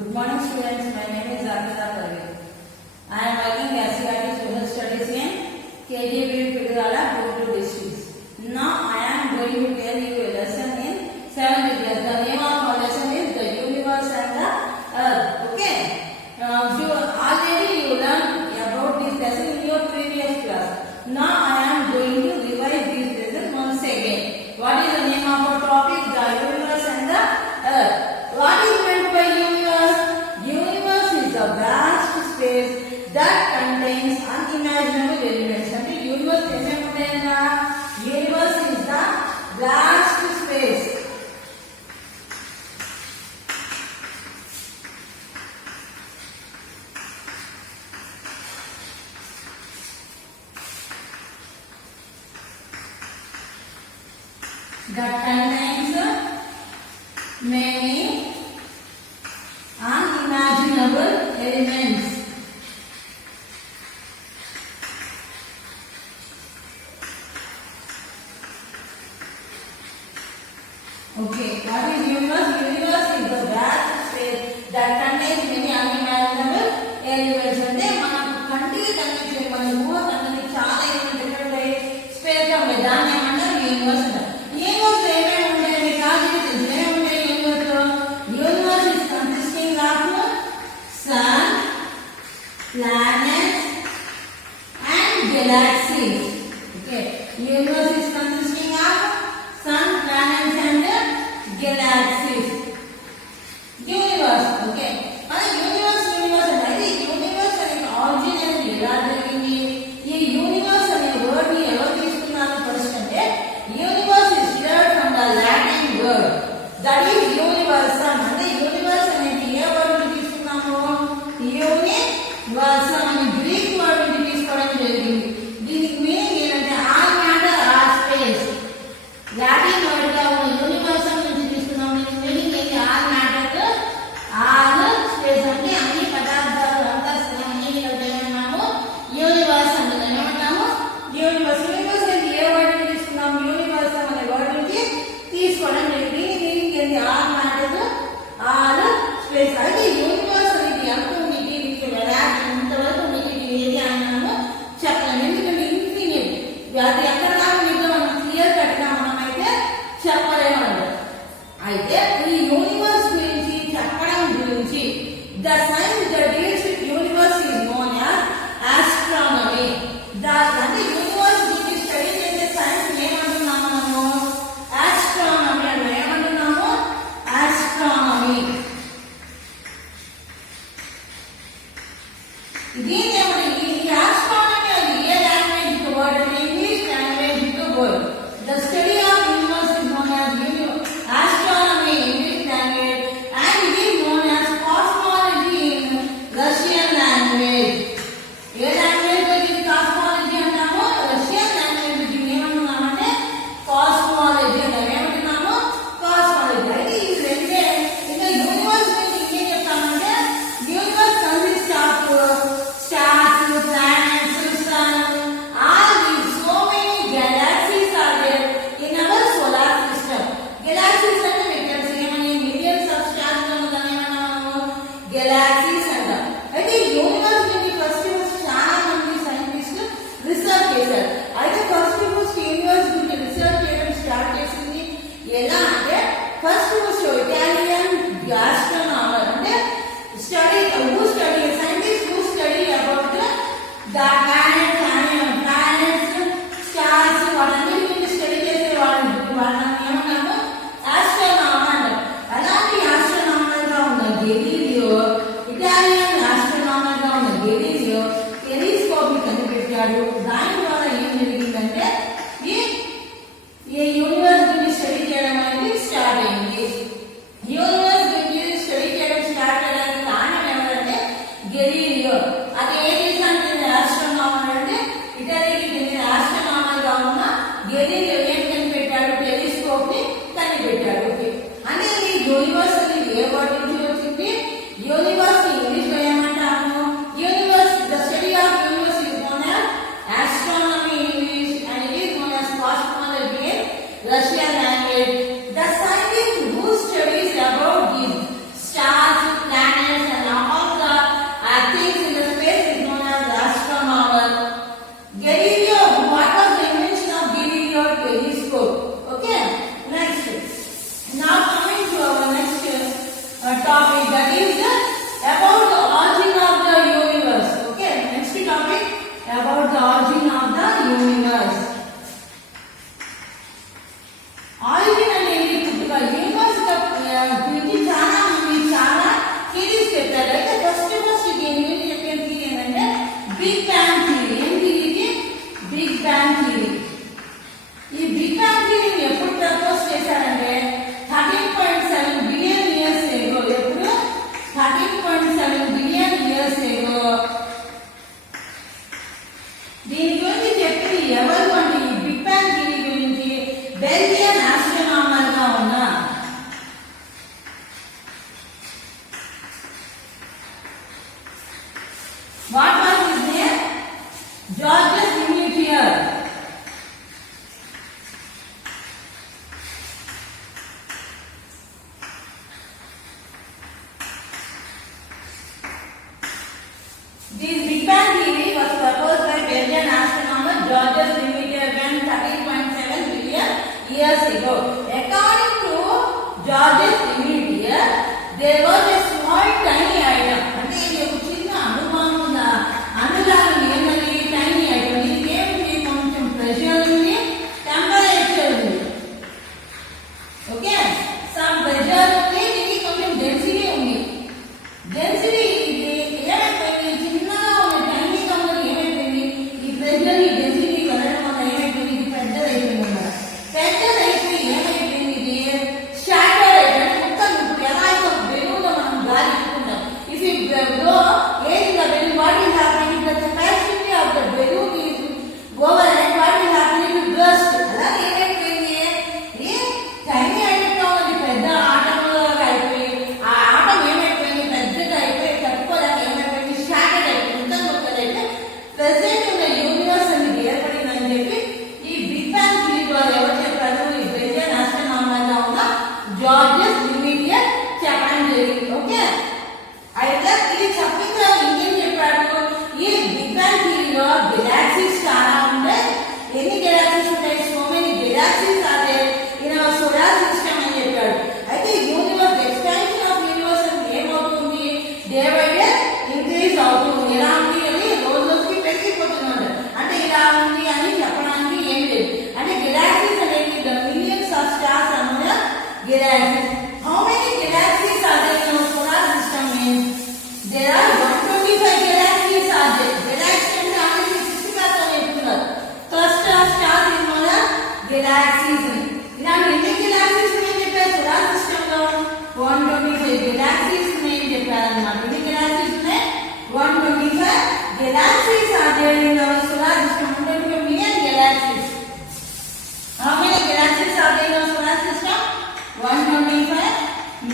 Good morning students, my name is Arpita Parve. I am working as CRT Social Studies in KGB Pidugala, Gurudhu districts. Now I am going to tell you a lesson in 7th class. The name of our lesson is the universe and the earth. Okay? Already you learned about this lesson in your previous class. Now I am going to revise this lesson once again. What is the name of our topic? The universe and the earth. What is meant by universe? Universe is a vast space that contains unimaginable elements. And the universe universe is the vast space. That contains many unimaginable elements. Okay, what is universe? Universe is the vast space that contains many unimaginable elements. అంటే మనం కంటికి కనిపించే మన ఊహ కన్నది చాలా ఏమంటే space ఉంది. దాన్ని ఏమంటారు? యూనివర్స్ అంటారు. యూనివర్స్ ఏమేమి ఉంటాయి? కాదు ఏమేమి ఉంటాయి universe? Universe is consisting of sun, planets and galaxies. Okay, universe is consisting of sun, planets and galaxies. Universe. Okay, universe అనేది universe అనే ఆరిజిన్ ఎలా జరిగింది? ఈ యూనివర్స్ అనే వర్డ్ ని ఎవరు తీసుకున్నారు ఫస్ట్ అంటే universe is derived from the Latin word that is universum. అంటే యూనివర్స్ అనేది ఏ వర్డ్ ని తీసుకున్నాము? యూనివర్సం అనే గ్రీక్ వర్డ్ ని తీసుకోవడం జరిగింది. దీనికి మీనింగ్ ఏంటంటే all matter all space. Latin word గా ఉన్న యూనివర్సం నుంచి తీసుకున్నాం. దీనికి మీనింగ్ ఏంటి? ఆల్ మ్యాటర్ ఆల్ స్పేస్ అంటే అన్ని పదార్థాలు అంతా అన్ని ఏమన్నాము? యూనివర్స్ అంటున్నాం. ఏమంటాము? యూనివర్స్. యూనివర్స్ అంటే ఏ వర్డ్ ని తీసుకున్నాం? యూనివర్సం అనే వర్డ్ నుంచి తీసుకోవడం జరిగింది. దీని మీనింగ్ ఏంటి? All matter all space. అయితే యూనివర్స్ అనేది ఎంత ఇంతవరకు మీకు ఏది అన్నామో చెప్పలేము. ఎందుకంటే ఇన్ఫినిట్ అది ఎక్కడ దాకా మీకు మనం క్లియర్ కట్టినా మనం అయితే చెప్పలేము. అయితే ఈ యూనివర్స్ గురించి చెప్పడం గురించి the science that deals with universe is known as astronomy. అంటే యూనివర్స్ గురించి స్టడీ చేసే సైన్స్ ఏమంటున్నాము మనము? ఆస్ట్రానమీ అంటే ఏమంటున్నాము? ఆస్ట్రానమీ. దీని ఆస్ట్రానమీ అది ఏ లాంగ్వేజ్ కు వర్డ్? ఇంగ్లీష్ లాంగ్వేజ్ కు word. The study of universe is known as astronomy English language and it is known as cosmology in Russian language. A language లో ఇది cosmology అంటాము? Russian language దీన్ని ఏమంటున్నామంటే cosmology అంటాం. ఏమంటున్నాము? కాస్మాలజీ. అయితే ఈ రెండే. ఇంకా యూనివర్స్ గురించి ఇంకేం చెప్తామంటే universe consist of stars, planets, sun, all these so many galaxies are there in our solar system. Galaxies అంటే మీకు తెలుసు ఏమని? millions of stars ఉన్నదాన్ని ఏమన్నాము? galaxies అంటాం. అయితే యూనివర్స్ గురించి ఫస్ట్ చాలా మంది సైంటిస్టులు రీసెర్చ్ చేశారు. అయితే ఫస్ట్ యూనివర్స్ గురించి రీసెర్చ్ చేయడం స్టార్ట్ చేసింది ఎలా అంటే ఫస్ట్ ఇటాలియన్ ఆస్ట్రోనామర్ అంటే study scientists who study about the planets, stars, వాటన్నిటి గురించి స్టడీ చేసే వాళ్ళని ఏమన్నాము? ఆస్ట్రోనామర్ అంటారు. అలాంటి ఆస్ట్రోనామర్ గా ఉన్న గెలీలియో, ఇటాలియన్ ఆస్ట్రోనామర్ గా ఉన్న గెలీలియో టెలిస్కోప్ ని కనిపెట్టాడు. దాని ద్వారా ఏం జరిగిందంటే ఈ యూనివర్స్ గురించి స్టడీ చేయడం అనేది స్టార్ట్ అయింది. యూనివర్స్ గురించి స్టడీ చేయడం స్టార్ట్ చేయడానికి కారణం ఎవరంటే గెలీలియో. అది ఏ దేశానికి astronomer topic, that is about the origin of the universe. Okay, next topic about the origin of the universe. Origin అనేది పుట్టుక యూనివర్స్ గురించి చాలా థియరీస్ చెప్పారు. అయితే ఫస్ట్ దీని గురించి చెప్పిన థియరీ ఏంటంటే బిగ్ బ్యాంగ్ థియరీ. ఏంటి ఇది? Big bang theory. ఈ బిగ్ బ్యాంగ్ థియరీని ఎప్పుడు ప్రపోజ్ చేశారంటే 13.7 బిలియన్ ఇయర్స్ ఎగో. ఎప్పుడు? 13.7 బిలియన్ ఇయర్స్ ఎగో. దీని గురించి చెప్పింది ఎవరు అంటే ఈ బిగ్ బ్యాంగ్ థియరీ గురించి బెల్జియన్ ఆస్ట్రోనామర్ గా ఉన్న what was his name? Georges Lemaitre. This Big Bang theory was proposed by Belgian astronomer Georges Lemaitre when 13.7 billion years ago. According to Georges Lemaitre, there was a small tiny item. అంటే ఇది ఒక చిన్న అణుమాను అణులాగా ఏమని tiny item. ఇది ఏమిటి? కొంచెం pressure ఉంది, temperature ఉంది. ఓకే, సమ్ ప్రెషర్ ఉంది, దీనికి కొంచెం డెన్సిటీ ఉంది. డెన్సిటీ ఇది ఏమైపోయింది? చిన్నగా ఉన్న టైనీ కమ్మలు ఏమైపోయింది? ఈ ప్రెషర్ ఈ డెన్సిటీ వెళ్ళడం వల్ల ఏమైపోయింది? ఇది పెద్దదైపోయింది అన్నమాట. పెద్దదైపోయి ఏమైపోయింది? ఇది షాటర్ అయిపోయింది. మొత్తం ఇప్పుడు ఎలా అయితే ఒక బెలూన్లో మనం గాలి ఇట్టుకుంటాం. If you blow air in the balloon, what will happen? The capacity of the balloon is over and what will happen? It will burst. అలాగే ఏమైపోయింది? ఈ టైనీ ఐటమ్ అది పెద్ద ఆటం లాగా అయిపోయి ఆ ఆటం ఏమైపోయింది? పెద్దగా అయిపోయి తట్టుకోలేక ఏమైపోయింది? షాటర్ అయిపోయింది. మొత్తం మొక్కలైతే ప్రెసెంట్ ఉన్న యూనివర్స్ అనేది ఏర్పడిందని చెప్పి ఈ బిగ్ బ్యాంగ్ థియరీ ద్వారా ఎవరు చెప్పారు? ఈ బెల్జియన్ ఆస్ట్రోనామర్ గా ఉన్న జార్జెస్ లిమిటియర్ చెప్పడం జరిగింది. ఓకే, అయితే ఇది చెప్పిన ఇంకేం చెప్పాడు? ఈ బిగ్ బ్యాంగ్ థియరీలో గెలాక్సీస్ చాలా ఉంటాయి. ఎన్ని గెలాక్సీస్ ఉంటాయి? So many galaxies are there in our solar system అని చెప్పాడు. అయితే యూనివర్స్ ఎక్స్పాన్షన్ ఆఫ్ యూనివర్స్ అంటే ఏమవుతుంది? డే బై డే ఇంక్రీజ్ అవుతుంది. ఎలా ఉంది అని రోజు రోజుకి పెరిగిపోతున్నాడు. అంటే ఇలా ఉంది అని చెప్పడానికి ఏం లేదు. అంటే గెలాక్సీస్ అనేది ద మిలియన్స్ ఆఫ్ స్టార్స్ అన్న galaxies. How many galaxies are there in our solar system? Means there are 125 galaxies are there. Galaxy అంటే ఆల్రెడీ సృష్టికర్త చెప్తున్నారు. ఫస్ట్ స్టార్ ఇన్ మన గెలాక్సీస్. ఇలాంటి ఎన్ని గెలాక్సీస్ ఉన్నాయని చెప్పారు సోలార్ సిస్టమ్ లో? 125 గెలాక్సీస్ ఉన్నాయని చెప్పారన్నమాట. ఎన్ని గెలాక్సీస్ ఉన్నాయి? 125 galaxies are there in our solar system. 125 million galaxies. How many galaxies are there in our solar system? 125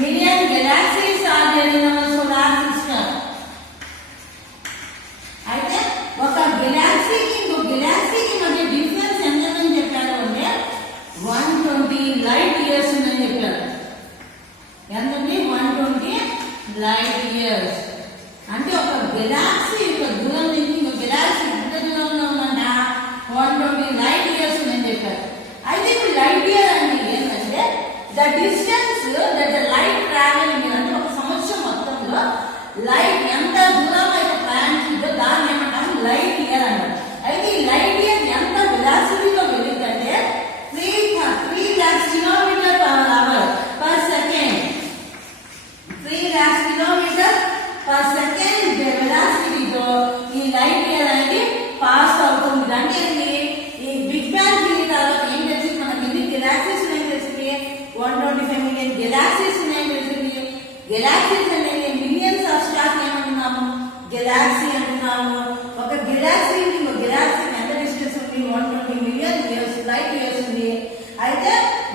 million galaxies are there in our solar system. అయితే ఒక గెలాక్సీకి ఇంకో గెలాక్సీకి మధ్య డిఫరెన్స్ ఎంతని చెప్పారు అంటే 120 లైట్ ఇయర్స్ ఉందని చెప్పారు. ఎంతండి? 120 లైట్ ఇయర్స్. అంటే ఒక గెలాక్సీ యొక్క దూరం నుంచి ఇంకో గెలాక్సీ ఎంత దూరంలో ఉందంట? 120 లైట్ ఇయర్స్ ఉందని చెప్పారు. అయితే ఇప్పుడు లైట్ ఇయర్ అంటే ఏంటంటే the distance that the light travelling. అంటే ఒక సంవత్సరం మొత్తంలో లైట్ ఎంత దూరం అయితే ప్రయాణించిందో దాన్ని ఏమంటాము? లైట్ ఇయర్ అంటారు. అయితే ఈ లైట్ ఇయర్ ఎంత వెలాసిటీలో వెళ్ళిందంటే 3 lakhs kilometre per second. 3 lakhs kilometre per second వెలాసిటీతో ఈ లైట్ ఇయర్ అనేది పాస్ అవుతుంది. అంటే ఈ బిగ్ బ్యాంగ్ థియరీ తర్వాత ఏం తెలిసింది మనకి? ఎన్ని గెలాక్సీస్ ఉన్నాయని తెలిసింది? 125 మిలియన్ గెలాక్సీస్ ఉన్నాయని తెలిసింది. గెలాక్సీస్ అనేది మిలియన్స్ ఆఫ్ స్టార్స్ ఏమంటున్నాము? గెలాక్సీ అంటున్నాము. ఒక గెలాక్సీ ఇంకో గెలాక్సీ ఎంత డిస్టెన్స్ ఉంది? 120 మిలియన్ ఇయర్స్ లైట్ ఇయర్స్ ఉంది. అయితే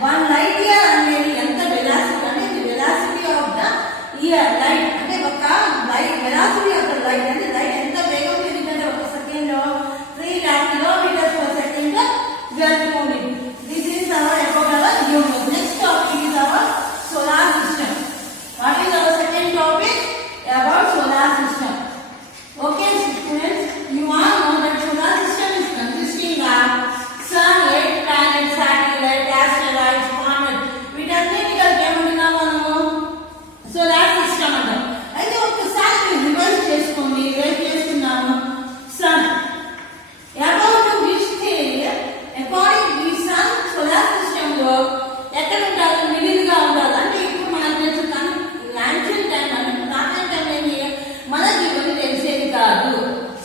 1 లైట్ ఇయర్ అనేది ఎంత వెలాసిటీ అంటే velocity of the year light. అంటే ఒక light velocity of the light అంటే లైట్ ఎంత వేగం తిరిగిందంటే ఒక సెకండ్ లో 3 lakh kilometers per second వెళ్తుంది. This is our about our universe. Next topic is our solar system. What is our second topic? About solar system. Okay students, you all know that solar system is consisting of sun, earth, planet, satellite, asteroids, comet. వీటన్నిటికీ ఏమంటున్నాము మనము? solar system. System అంటాం. అయితే ఒక్కసారి మీరు revise చేసుకోండి. Revise చేస్తున్నాము. Sun about which thing according to sun solar system లో ఎక్కడ ఉంటారు? మిడిల్ గా ఉంటారు. అంటే ఇప్పుడు మనకు తెలుసు కానీ యాన్షియన్ టైం అంటే ప్రాచీన టైం ఏంటి మనకి ఇవన్నీ తెలిసేది కాదు.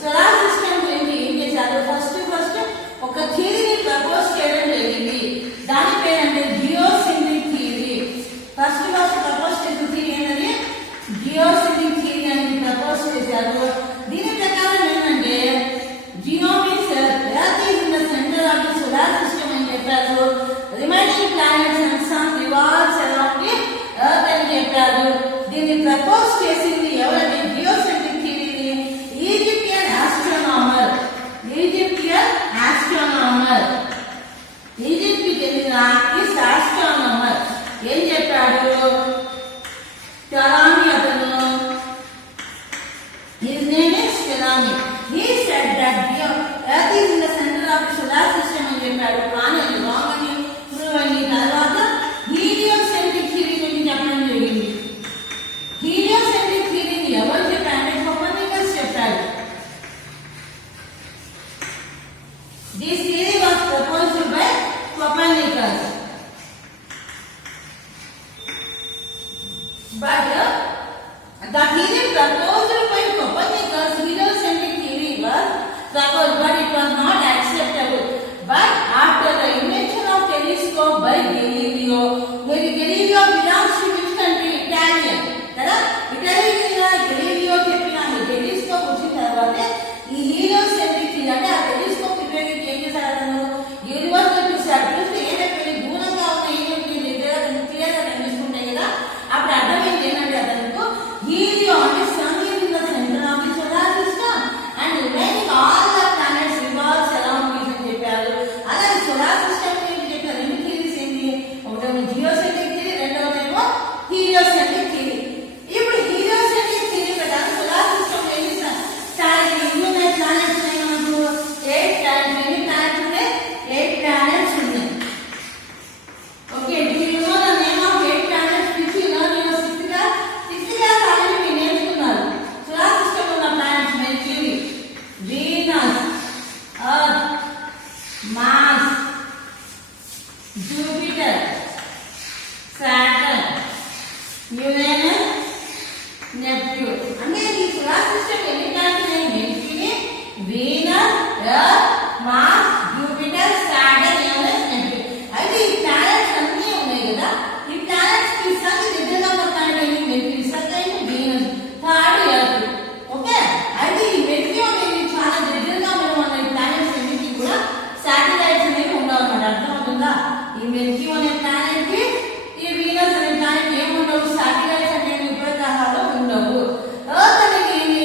సోలార్ సిస్టమ్ గురించి ఏం చేశారు? ఫస్ట్ ఒక థియరీని ప్రపోజ్ చేయడం జరిగింది. దాని పేరంటే జియోసెంట్రిక్ థియరీ. ఫస్ట్ ప్రపోజ్ చేసిన థియరీ ఏంటంటే జియోసెంట్రిక్ థియరీ అనేది ప్రపోజ్ చేశారు. దీని ప్రకారం ఏంటంటే geo means earth is in the centre of the solar system అని చెప్పారు. Remaining planets and sun revolves around the earth అని చెప్పారు. దీన్ని ప్రపోజ్ చేసింది ఎవరంటే జియోసెంట్రిక్ థియరీని ఈజిప్షియన్ ఆస్ట్రోనామర్. ఈజిప్ట్ కి చెందిన ఆస్ట్రోనామర్ ఏం చెప్పాడు? టలామి అతను. His name is Ptolemy. He said that the earth is in the center of the solar system అని చెప్పాడు. కానీ అది రాంగ్ అని ప్రూవ్ అయిన తర్వాత హీలియోసెంట్రిక్ థియరీ గురించి చెప్పడం జరిగింది. హీలియోసెంట్రిక్ థియరీని ఎవరు చెప్పారంటే కోపర్నికస్ చెప్పాడు. This theory was proposed by Copernicus. But the theory proposed by Copernicus, heliocentric theory was proposed, but it was not acceptable. But after the invention of telescope by Galileo, Galileo belongs to which country? Italian. Kada Italy Galileo చెప్పిన telescope వచ్చిన తర్వాత ఈ heliocentric theory అంటే ఆ telescope ఉపయోగించి ఏం చేశారు? Universe చూసారు. చూస్తే ఏదైతే దూరంగా ఉన్న ఏమైతే దగ్గర క్లియర్ గా కనిపిస్తుంటాయి కదా, అప్పుడు అర్థమైంది ఏంటంటే అతనికి హీలియో అంటే sun is in the centre of the solar system and remaining all the planets revolves around it అని చెప్పారు. అలాగే సోలార్ సిస్టమ్ గురించి చెప్పిన రెండు థియరీస్ ఏంటి? ఒకటేమో జియోసెంట్రిక్ థియరీ, రెండవదేమో హీలియోసెంట్రిక్ థియరీ. ఇప్పుడు హీలియోసెంట్రిక్ థియరీ ప్రకారం సోలార్ సిస్టమ్ ఎన్ని ప్లానెట్స్ ఉన్నాయి? మనకు 8 ప్లానెట్స్. ఎన్ని ప్లానెట్స్ ఉన్నాయి? 8 ప్లానెట్స్ ఉన్నాయి. Okay, do you know the name of 8 planets which you learn in your 6th class already మీరు నేర్చుకున్నారు. సోలార్ సిస్టమ్ ఉన్న planets Mercury, Venus, Earth, Mars, Jupiter, Saturn, Uranus, Neptune. అంటే ఈ సోలార్ సిస్టమ్ ఎన్ని planets ఉన్నాయి? Mercury, Venus, Earth, Mars, Jupiter, Saturn, Uranus, Neptune. అయితే ఈ planets అన్నీ ఉన్నాయి కదా. ఈ ప్లానెట్స్ కి సన్ దగ్గరగా ఉన్న ప్లానెట్ ఏంటి? Mercury. Second Venus, third earth. Okay, అయితే ఈ మెర్క్యూరీ అనేది చాలా దగ్గరగా ఉన్న ఈ ప్లానెట్స్ అన్నిటికీ కూడా శాటిలైట్స్ అనేవి ఉండవు అన్నమాట. అర్థమవుతుందా? ఈ మెర్క్యూరీ అనే ప్లానెట్ కి ఈ వీనస్ అనే ప్లానెట్ ఏముండవు, శాటిలైట్స్ అనేవి ఉపగ్రహాలు ఉండవు. ఎర్త్ అనేది ఏంటి?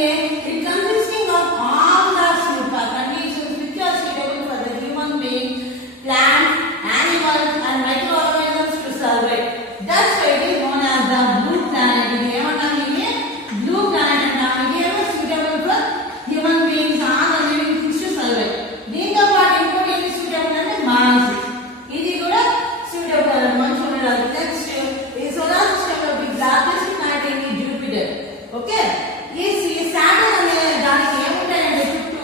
It consisting of all the conditions which are suitable for the human being, plants, animals and microorganisms to survive. That's why it is known as the blue planet. ఇది ఏమంటాం? ఇది blue planet అంటాం. ఇది ఏమో suitable for human beings and living things to survive. దీంతో పాటు ఇంకోటి ఏది suitable అంటే మార్స్. ఇది కూడా suitable మనుషులు ఉండడానికి. నెక్స్ట్ ఈ సోలార్ సిస్టమ్ లో ది లార్జెస్ట్ ప్లానెట్ ఏంటి? జూపిటర్. ఓకే, ఈ సాటర్న్ అనే దానికి ఏముంటాయంటే చుట్టూ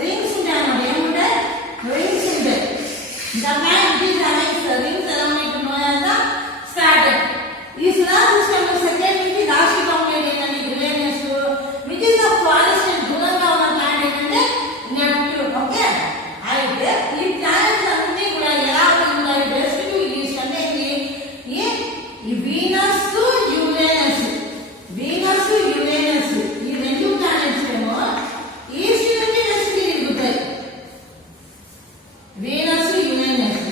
రింగ్స్ ఉంటాయి అన్నమాట. ఏముంటాయి? రింగ్స్ ఉంటాయి. The planet is having rings around it known as the Saturn. ఈ సోలార్ సిస్టమ్ లో సెకండ్ నుంచి లాస్ట్ గా ఉండేది ఏంటంటే Uranus, which is the farthest and దూరంగా ఉన్న ప్లానెట్ ఏంటంటే నెప్ట్యూన్. ఓకే, అయితే ఈ ప్లానెట్స్ అన్ని కూడా ఎలా ఉన్నాయి? West to east. అంటే ఈ వీనస్, యురేనస్, వీనస్, యురేనస్ ఈ రెండు ప్లానెట్స్ ఏమో ఈస్ట్ నుంచి వెస్ట్ కి తిరుగుతాయి. వీనస్, యురేనస్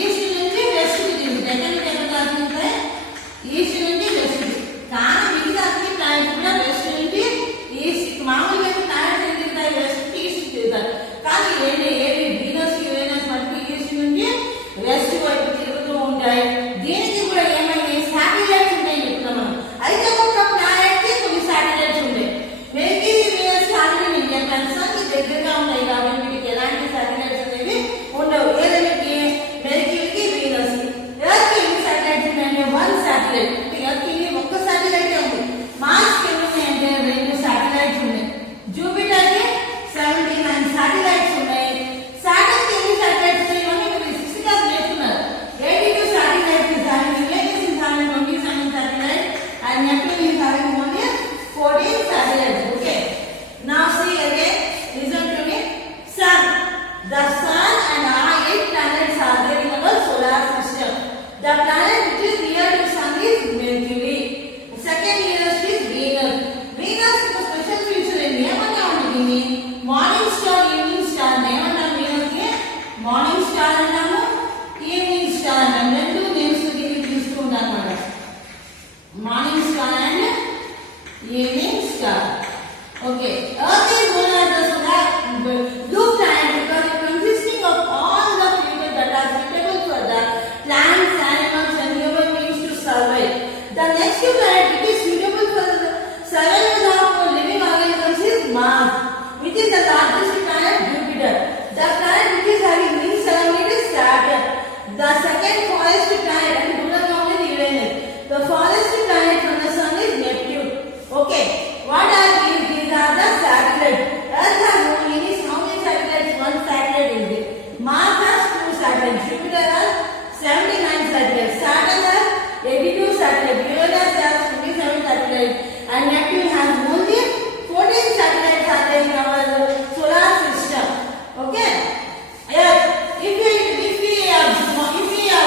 ఈస్ట్ నుంచి వెస్ట్ కి తిరుగుతాయి. ఎక్కడ తిరుగుతాయి? ఈస్ట్ నుంచి వెస్ట్ కి. కానీ మిగతా అన్ని ప్లానెట్స్ కూడా వెస్ట్ నుంచి ఈస్ట్. మామూలుగా ప్లానెట్స్ తిరుగుతాయి వెస్ట్ కి, ఈస్ట్ తిరుగుతాయి. కానీ ఏవి వీనస్, యురేనస్ మనకి ఈస్ట్ నుంచి వెస్ట్ వైపు తిరుగుతూ ఉంటాయి. దీనికి కూడా ఏమైంది? శాటిలైట్స్ ఉంటాయి చెప్తాం మనం. అయితే ఒక ప్లానెట్ కి కొన్ని శాటిలైట్స్ ఉంటాయి. మెర్క్యూరీ, వీనస్, సాటర్న్ నేను చెప్పాను. సన్ కి దగ్గరగా ఉంటాయి కాబట్టి వీటికి ఎలాంటి శాటిలైట్స్ అనేవి ఉండవు. ఏదైనా మెర్క్యూరీకి, వీనస్ కి. ఎర్త్ కి ఎన్ని శాటిలైట్స్ ఉన్నాయంటే 1 satellite. Okay, Earth is known as the solar blue planet because it consisting of all the features that are suitable for the plants, animals, and human beings to survive. The next planet which is suitable for the survival of living organisms is Mars, which is the largest planet, Jupiter. The planet which is having rings around it is Saturn. The second farthest planet, and Uranus is Uranus. The farthest planet from the Sun is Neptune. Okay, what are these? These are the satellites. Earth has how many satellites? One satellite is there. Mars has 2 satellites. Jupiter has 79 satellites. Saturn has 82 satellites. Uranus has 27 satellites. And Neptune has only 14 satellites are there in our solar system. Okay? Yes. If we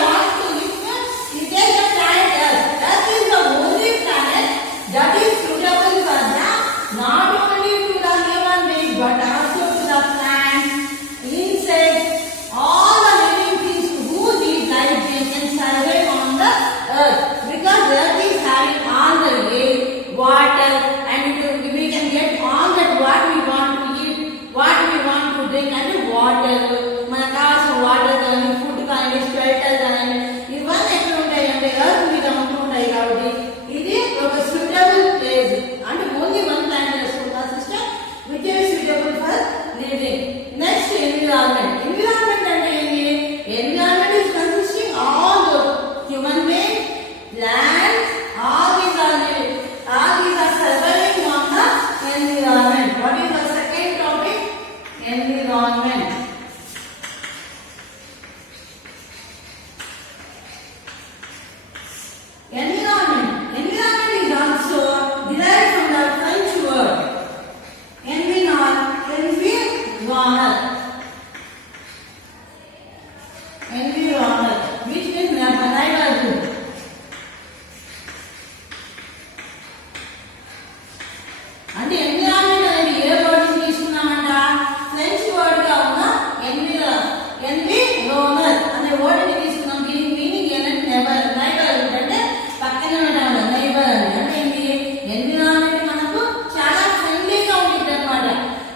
want to you take the planet Earth. Earth is the only planet that is suitable for the not only to the human beings but also to the plants, insects, all the living things who need life they can survive on the Earth because Earth is having all the air, water, and we can get all that what we want to eat, what we want to drink, and water. మనకు కావాల్సిన water కానీ food కానీ shelter కానీ ఇవన్నీ ఎక్కడ ఉంటాయి అంటే earth మీద ఉంటుంటాయి కాబట్టి ఇది ఒక సూటబుల్ ప్లేస్ అంటే only one planet solar system which is suitable for living. Next environment. Environment అంటే ఏంటి? Environment is consisting all human beings, plants, all these are surviving on the environment. What is the second topic? Environment. Environment is also derived from the French word environner, which means neighborhood. అంటే environment అనేది ఏ word నుంచి తీసుకున్నామంట? French word గా ఉన్న ఎన్విరోనర్ అనే word ని తీసుకున్నాం. దీనికి meaning ఏంటంటే నైబర్హుడ్ అంటే పక్కనే ఉంటాం నైబర్ అని. అంటే ఏంటి? ఎన్విరాన్మెంట్ మనకు చాలా ఫ్రెండ్లీగా ఉంటుంది అనమాట.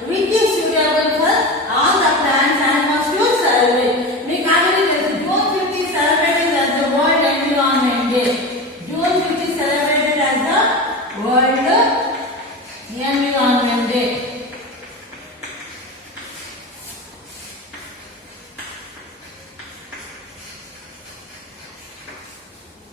Which is suitable for all the plants animals to survive. మీకు ఆల్రెడీ తెలుసు June 5 celebrated as the world environment day. June 5 celebrated as the world Environment Day.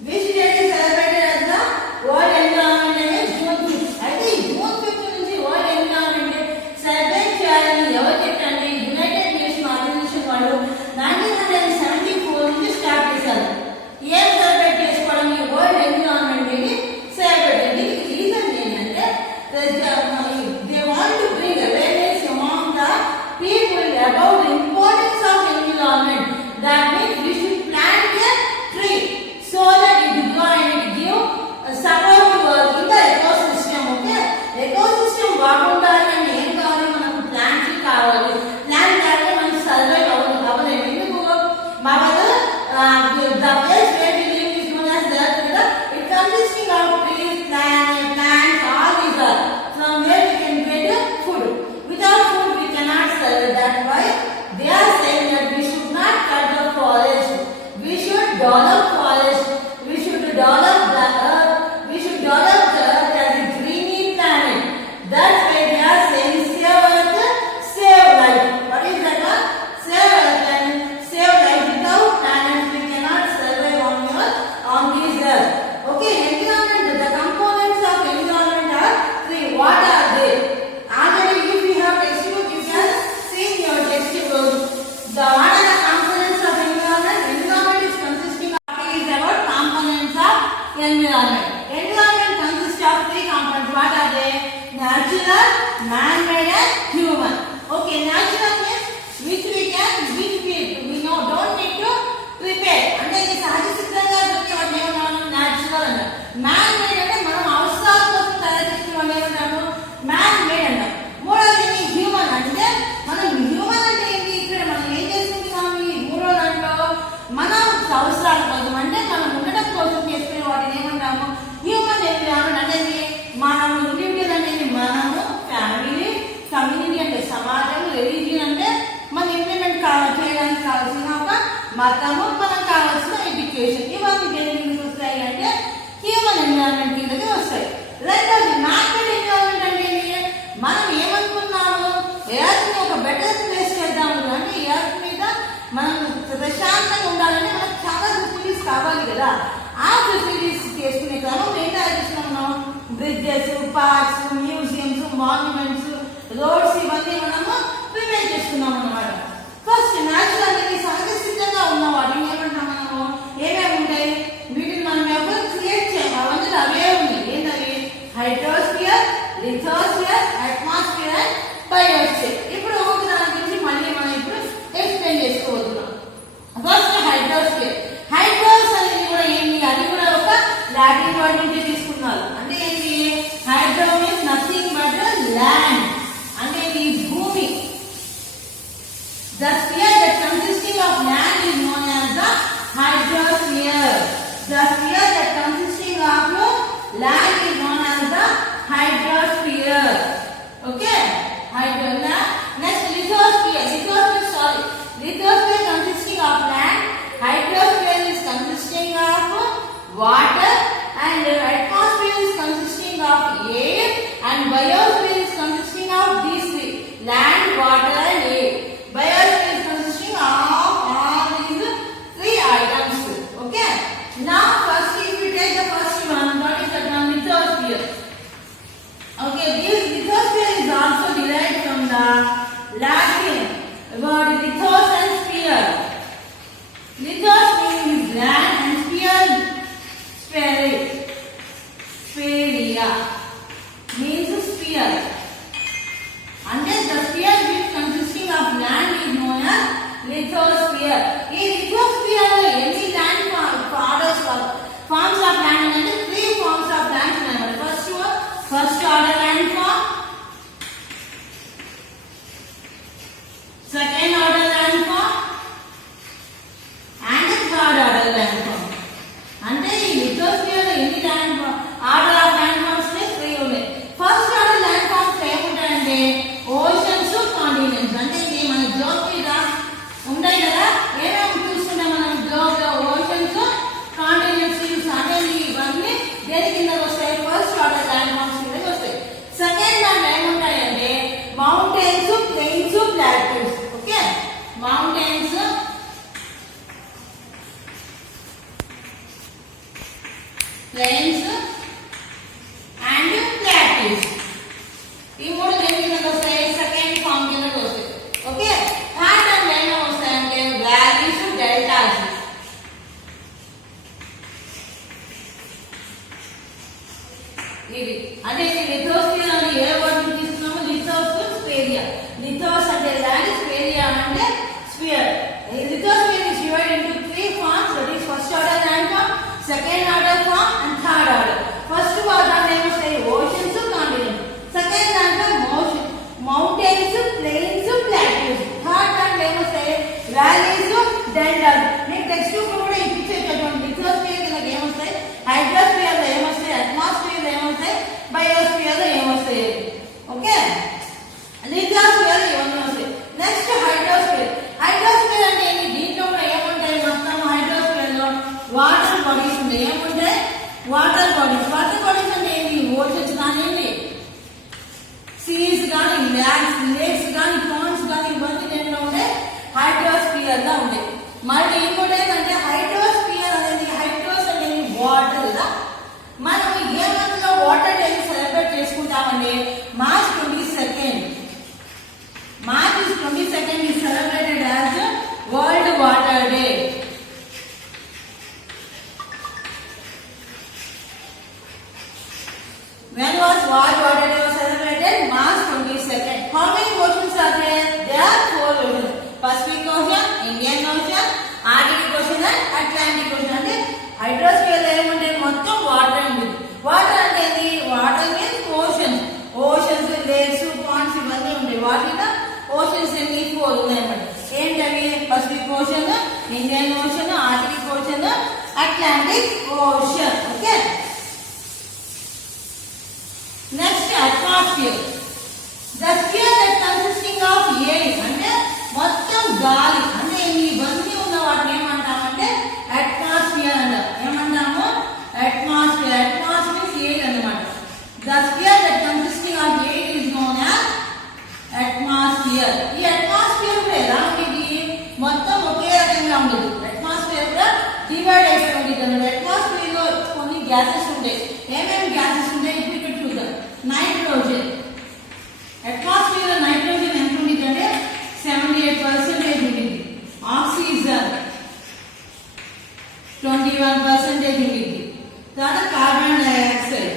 Which date is celebrated as the World Environment Day? June 5th. అయితే June 5th నుంచి World Environment Day celebrate చేయాలని ఎవరు చెప్పండి? United nation organisation వాళ్ళు 1974 నుంచి start చేశారు. ఏం celebrate చేసుకోవడం ఈ వరల్డ్ ఎన్విరాన్మెంట్ డే ని సెలబ్రేట్. దీనికి రీజన్ ఏంటంటే they want to bring awareness among the people about the importance of environment. That means we should plant a tree so that it will grow and it give support to in the ecosystem. Okay, ecosystem బాగుండాలి అంటే ఏం కావాలి? మనకు plants కావాలి. Plant కావాలి మనకు survive అవ్వలేదు. ఎందుకు? మన the place where we live is known as the earth. It consisting of trees, plants, all these are from where we can get food. Without food we cannot survive. That's why they are saying that we should not cut the forest. We should develop forest. We should develop the earth. We should develop the earth as a greeny planet. That's why they are saying save earth, save life. What is that one? Save earth and save life. Without planets we cannot survive on this earth. Okay, environment. The components of environment are 3. What are they? Already if you have textbook you can see in your textbook. What are the components of environment? Environment is consisting of is about components of environment. Environment consists of 3 components. What are they? Natural, man-made, and human. Okay, natural means which we know don't need to prepare. అంటే ఇది సహజ సిద్ధంగా దొరికే వాటిని ఏమన్నాము? Natural అన్నారు. Man made అంటే మనం అవసరాల కోసం తయారు చేసిన వాటిని ఏమంటాము? మ్యాన్ మేడ్ అంటాం. మూడోది హ్యూమన్ అంటే మనం హ్యూమన్ అంటే ఏంటి? ఇక్కడ మనం ఏం చేసుకుంటున్నాము? ఈ మూడో దాంట్లో మన అవసరాల కోసం అంటే మనం ఉండడం కోసం చేసుకునే వాటిని ఏమంటాము? Human environment. అంటే మనం ఇండివిజువల్ అనేది మనము ఫ్యామిలీ మతము, మనకు కావాల్సిన ఎడ్యుకేషన్, ఇవన్నీ దేనికి వస్తాయి అంటే హ్యూమన్ ఎన్విరాన్మెంట్ కిందకి వస్తాయి. రెండోది మ్యాన్‌మేడ్ ఎన్విరాన్మెంట్ అంటే మనం ఏమనుకున్నాము, ఎర్త్ ని ఒక బెటర్ ప్లేస్ చేద్దాము అంటే ఎర్త్ మీద మనం ప్రశాంతంగా ఉండాలంటే మనకు చాలా ఫెసిలిటీస్ కావాలి కదా. ఆ ఫెసిలిటీస్ చేసుకునే క్రమం ఏం తయారు చేస్తున్నాం, bridges, parks, museums, monuments, roads ఇవన్నీ మనము ప్రిపేర్ చేసుకున్నాం అన్నమాట. ఫస్ట్ న్యాచురల్ అనేది సహజసిద్ధంగా ఉన్న వాటిని ఏమంటాం మనము, ఏమేమి ఉంటాయి వీటిని మనం ఎవరు క్రియేట్ చేయాలి, అవన్నీ అవే ఉన్నాయి. ఏంటవి, hydrosphere, lithosphere, atmosphere and biosphere. ఇప్పుడు ఒక దాని గురించి మళ్ళీ మనం ఇప్పుడు ఎక్స్ప్లెయిన్ చేసుకోబోతున్నాం. First hydrosphere. హైడ్రోస్ అనేది కూడా ఏంటి, అది కూడా ఒక లాటిన్ వర్డ్ నుంచి తీసుకున్నారు. అంటే ఏంటి, hydro means nothing but land, అంటే ఇది భూమి. The sphere that consisting of land is known as the hydrosphere. The sphere that consisting of land is known as the hydrosphere. Okay? Next, lithosphere. Lithosphere consisting of land. Hydrosphere is consisting of water, and atmosphere is consisting of air, and biosphere is consisting of these three: land, water, and air. Biosphere is consisting of all these three items. Okay. Now, first, if we take the first one, what is that one? Lithosphere. Okay, this lithosphere is also derived from the Latin word lithos and sphere. Lithos means land and sphere, spheria means sphere. And then the sphere which consisting of land is known as lithosphere. In lithosphere, any land forms of land, and three forms of land. First order landform, second order landform, and third order landform. అంటే ఈ lithosphere ఎన్ని land order of land forms three ఉన్నాయి. First order land forms ఏముంటాయంటే oceans, continents. అంటే ఇది మన globe మీద ఉంటాయి కదా, ఏమేమి చూసుకుంటాం మనం గ్లోబ్ లో, ఓషన్స్, కాంటినెంట్స్, అంటే ఇవన్నీ దేని కింద వస్తాయి, ఫస్ట్ ఆర్డర్ ల్యాండ్ ఫార్మ్స్ కిందకి వస్తాయి. సెకండ్ దాంట్లో ఏముంటాయంటే mountains, plains, plateaus. Okay, mountains, plains and plateaus. ఈ మూడు దేని కిందకి వస్తాయి, సెకండ్ ఫామ్ కిందకి వస్తాయి. ఓకే, థర్డ్ అండ్ ఏమేమి వస్తాయంటే వ్యాలీస్, డెల్టాస్. ఇది అంటే లిథోస్ఫియర్ అని ఏ వర్డ్ తీసుకున్నాము, లిథోస్, స్ఫేరియా. లిథోస్ అంటే ల్యాండ్, స్ఫేరియా అంటే sphere. Lithosphere is divided into three forms, that is first order land form, second order form and third order. First order name is oceans, continents. Second order mountains, plains, plateaus. Third order name is valleys, deltas. Next text కూడా ఇచ్చేటటువంటి lithosphere కింద ఏమొస్తాయి, hydrosphere లో ఏమొస్తాయి, atmosphere లో ఏమొస్తాయి, biosphere లో ఏమొస్తాయి. ఓకే, లిథోస్ఫియర్ ఇవన్నీ వస్తాయి. Next hydrosphere. హైడ్రోస్ఫియర్ అంటే ఏంటి, దీంట్లో కూడా ఏముంటాయి, మొత్తం హైడ్రోస్ఫియర్ లో వాటర్ బాడీస్ ఉంటాయి. ఏముంటాయి, వాటర్ బాడీస్. వాటర్ బాడీస్ అంటే ఏంటి, ఓషన్స్ కానివ్వండి, సీస్ కానీ, లేక్స్ కానీ, పాండ్స్ కానీ, ఇవన్నీ దేంట్లో ఉంటాయి, హైడ్రోస్ఫియర్ లో ఉంటాయి. మళ్ళీ ఇంకోటి ఏంటంటే హైడ్రోస్ఫియర్ అనేది, హైడ్రోస్ అనేది వాటర్ కదా. మనం ఏ మంత్ లో వాటర్ డే సెలబ్రేట్ చేసుకుంటామండి, March 22. March 22 is celebrated as World Water Day. When was World Water Day was celebrated? March 22. How many oceans are there? There are 4 oceans. Pacific Ocean, Indian Ocean, Arctic Ocean and Atlantic Ocean. అంటే hydrosphere లో ఏమంటే మొత్తం water ఉంది. Water అంటే ఏంటి, water means oceans. Oceans, lakes, ponds ఇవన్నీ ఉంటాయి. వాటిలో ఓషన్స్ ఎన్ని, 4 ఉన్నాయన్నమాట. ఏంటవి, Pacific Ocean, Indian Ocean, Arctic Ocean, Atlantic Ocean. Okay, next atmosphere. The sphere that consisting of air, అంటే మొత్తం గాలి. అంటే ఇవన్నీ ఉన్న వాటిని ఏమంటారు, 1% ఉంది. తర్వాత కార్బన్ డైఆక్సైడ్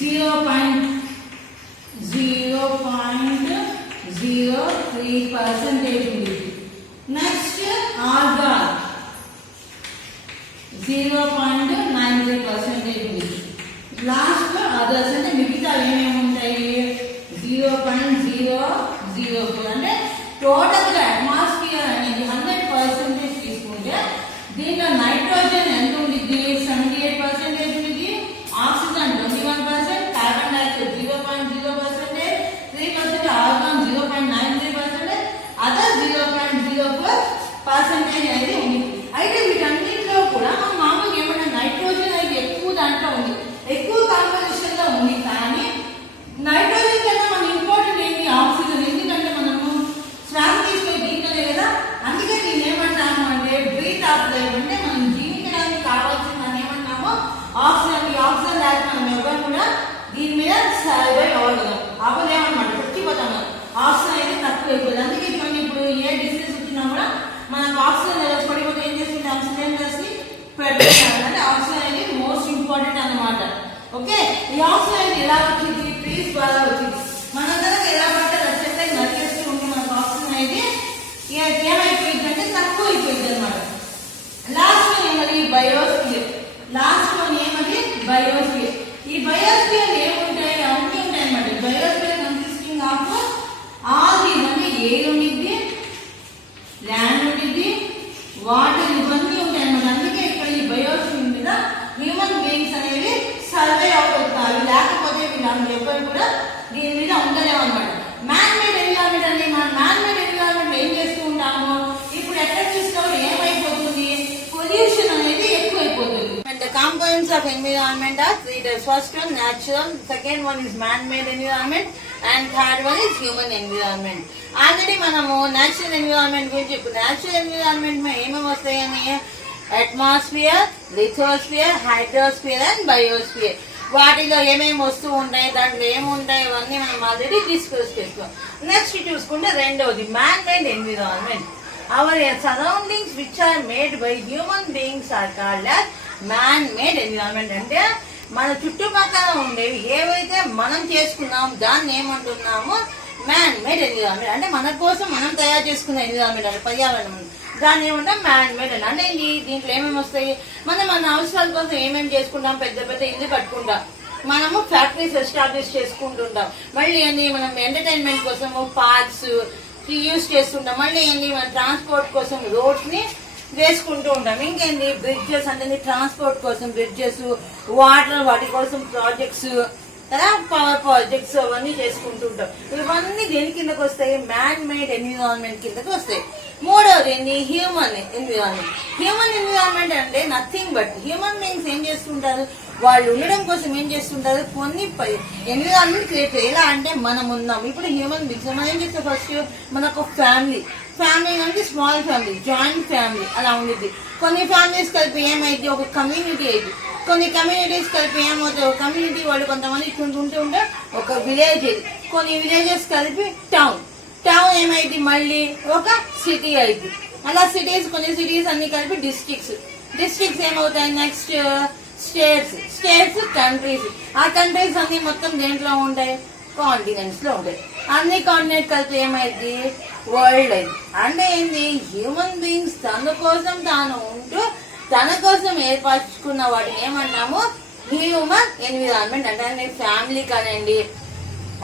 0.03% ఉంది. నెక్స్ట్ ఆర్గాన్ 0.93% ఉంది. లాస్ట్ అదర్స్ అంటే మిగతా ఏమేమి ఉంటాయి 0.004. అంటే టోటల్ గా అట్మాస్ఫియర్ అనేది 100% తీసుకుంటే దీంట్లో నైట్రోజన్ ఎంత ఉంటుంది 78% ఉంది, oxygen 21%, carbon dioxide 0.0%, 3% organ 0.93%, other 0.04% అనేది ఉంది. అయితే వీటన్నింటిలో కూడా మనం మామూలుగా ఏమన్నా నైట్రోజన్ అనేది ఎక్కువ దాంట్లో ఉంది, ఎక్కువ కాంపోజిషన్ లో ఉంది. కానీ నైట్రోజన్ కన్నా మన ఇంపార్టెంట్ ఏంటి ఆక్సిజన్. ఎందుకంటే మనము శ్వాస తీసుకొని దీంట్లోనే కదా. అందుకే దీన్ని ఏమంటాము అంటే బ్రీత్ ఆఫ్ లైఫ్. అంటే మనం జీవించడానికి కావాల్సిన మనం ఏమంటామో ఆక్సిజన్. ఈ ఆక్సిజన్ లేక మనం ఎవరు కూడా దీని మీద సర్వైవ్ అవ్వలేమన్నమాట, చచ్చిపోతాము. ఆక్సిజన్ అయితే తక్కువ అయిపోతుంది. అందుకే చూడండి ఇప్పుడు ఏ డిసీజ్ వచ్చినా కూడా మనకు ఆక్సిజన్ లెవెల్స్ పడిపోతే ఏం చేస్తుంటాం సిలిండర్స్ ని పెడుతున్నాం. అంటే ఆక్సిజన్ అనేది మోస్ట్ ఇంపార్టెంట్ అన్నమాట. ఓకే, ఈ ఆక్సిజన్ అనేది ఎలా వచ్చింది ట్రీస్ ద్వారా వచ్చింది. మనందరం ఎలా పడితే రచ్చే నరికేస్తూ ఉంటే మనకు ఆక్సిజన్ అనేది ఏమైపోయింది అంటే తక్కువ అయిపోయింది అనమాట. లాస్ట్ వన్ ఏమది బయోస్ఫియర్. లాస్ట్ వన్ ఏమది బయోస్ఫియర్. ఈ బయోస్ఫియర్ ఏముంటాయి అన్నీ ఉంటాయి అన్నమాట. Biosphere consisting of all these అంటే ఎయిర్ ఉండిద్ది, ల్యాండ్ ఉండిద్ది, వాటర్ ఇవన్నీ ఉంటాయి అన్నమాట. అందుకే ఇక్కడ ఈ బయోస్ఫియర్ మీద హ్యూమన్ బీయింగ్స్ అనేవి సర్వే అవుతారు. లేకపోతే వీళ్ళు ఎవ్వరు కూడా దీని మీద ఉండలేము అనమాట. మ్యాన్ మేడ్ ఎన్విరాన్మెంట్ అంటే మనం మ్యాన్ మేడ్ ఎన్విరాన్మెంట్ ఏం చేస్తూ ఉంటాము ఇప్పుడు ఎక్కడ చూసినప్పుడు ఏమైపోతుంది పొల్యూషన్ అనేది ఎక్కువైపోతుంది. And the components of environment are three types. First one natural, second one is man made environment and third one is human environment. Already మనము న్యాచురల్ ఎన్విరాన్మెంట్ గురించి ఇప్పుడు న్యాచురల్ ఎన్విరాన్మెంట్ ఏమేమి వస్తాయని atmosphere, lithosphere, hydrosphere and biosphere. వాటిలో ఏమేమి వస్తూ ఉంటాయి, దాంట్లో ఏముంటాయి, ఇవన్నీ మనం ఆల్రెడీ డిస్కస్ చేస్తాం. నెక్స్ట్ చూసుకుంటే రెండవది man made environment. Our surroundings which are made by human beings are called as man made environment. అంటే మన చుట్టుపక్కల ఉండేవి ఏవైతే మనం చేసుకున్నాం దాన్ని ఏమంటున్నాము మ్యాన్ మేడ్ ఎన్విరాన్మెంట్. అంటే మన కోసం మనం తయారు చేసుకున్న ఎన్విరాన్మెంట్ అంటే పర్యావరణం, దాన్ని ఏమంటాం మ్యాన్ మేడ్ అని. అంటే దీంట్లో ఏమేమి వస్తాయి, మనం మన అవసరాల కోసం ఏమేమి చేసుకుంటాం, పెద్ద పెద్ద ఇల్లు కట్టుకుంటాం, మనము ఫ్యాక్టరీస్ ఎస్టాబ్లిష్ చేసుకుంటుంటాం, మళ్ళీ ఏంటి మనం ఎంటర్టైన్మెంట్ కోసం పార్క్స్ యూజ్ చేస్తుంటాం, మళ్ళీ ఏంటి మన ట్రాన్స్పోర్ట్ కోసం రోడ్స్ ని వేసుకుంటూ ఉంటాం. ఇంకేంటి బ్రిడ్జెస్ అంటే ట్రాన్స్పోర్ట్ కోసం బ్రిడ్జెస్, వాటర్ వాటి కోసం ప్రాజెక్ట్స్ కదా, పవర్ ప్రాజెక్ట్స్ అవన్నీ చేసుకుంటుంటాం. ఇవన్నీ దేని కిందకు వస్తాయి మ్యాన్ మేడ్ ఎన్విరాన్మెంట్ కిందకి వస్తాయి. మూడవది ఏంటి హ్యూమన్ ఎన్విరాన్మెంట్. హ్యూమన్ ఎన్విరాన్మెంట్ అంటే నథింగ్ బట్ హ్యూమన్ బీయింగ్స్ ఏం చేస్తుంటారు, వాళ్ళు ఉండడం కోసం ఏం చేస్తుంటారు కొన్ని ఎన్విరాన్మెంట్ క్రియేట్. ఎలా అంటే మనం ఉన్నాం ఇప్పుడు హ్యూమన్ బీయింగ్స్, మనం ఏం చేస్తాం ఫస్ట్ మనకు ఫ్యామిలీ అంటే స్మాల్ ఫ్యామిలీ, జాయింట్ ఫ్యామిలీ అలా ఉండేది. కొన్ని ఫ్యామిలీస్ కలిపి ఏమైంది ఒక కమ్యూనిటీ అయింది, కొన్ని కమ్యూనిటీస్ కలిపి ఏమవుతాయి ఒక కమ్యూనిటీ వాళ్ళు కొంతమంది ఉంటూ ఉంటే ఒక విలేజ్ అయింది, కొన్ని విలేజెస్ కలిపి టౌన్ ఏమైంది మళ్ళీ ఒక సిటీ అయింది. అలా కొన్ని సిటీస్ అన్ని కలిపి డిస్ట్రిక్ట్స్ ఏమవుతాయి నెక్స్ట్ స్టేట్స్ కంట్రీస్. ఆ కంట్రీస్ అన్ని మొత్తం దేంట్లో ఉంటాయి కాంటినెంట్స్ లో ఉంటాయి. అన్ని కాంటినెంట్ కలిపి ఏమైంది వరల్డ్ అయింది. అంటే ఏంటి హ్యూమన్ బీయింగ్స్ తన కోసం తాను ఉంటూ తన కోసం ఏర్పరచుకున్న వాటిని ఏమన్నాము హ్యూమన్ ఎన్విరాన్మెంట్. అంటే ఫ్యామిలీ కానివ్వండి,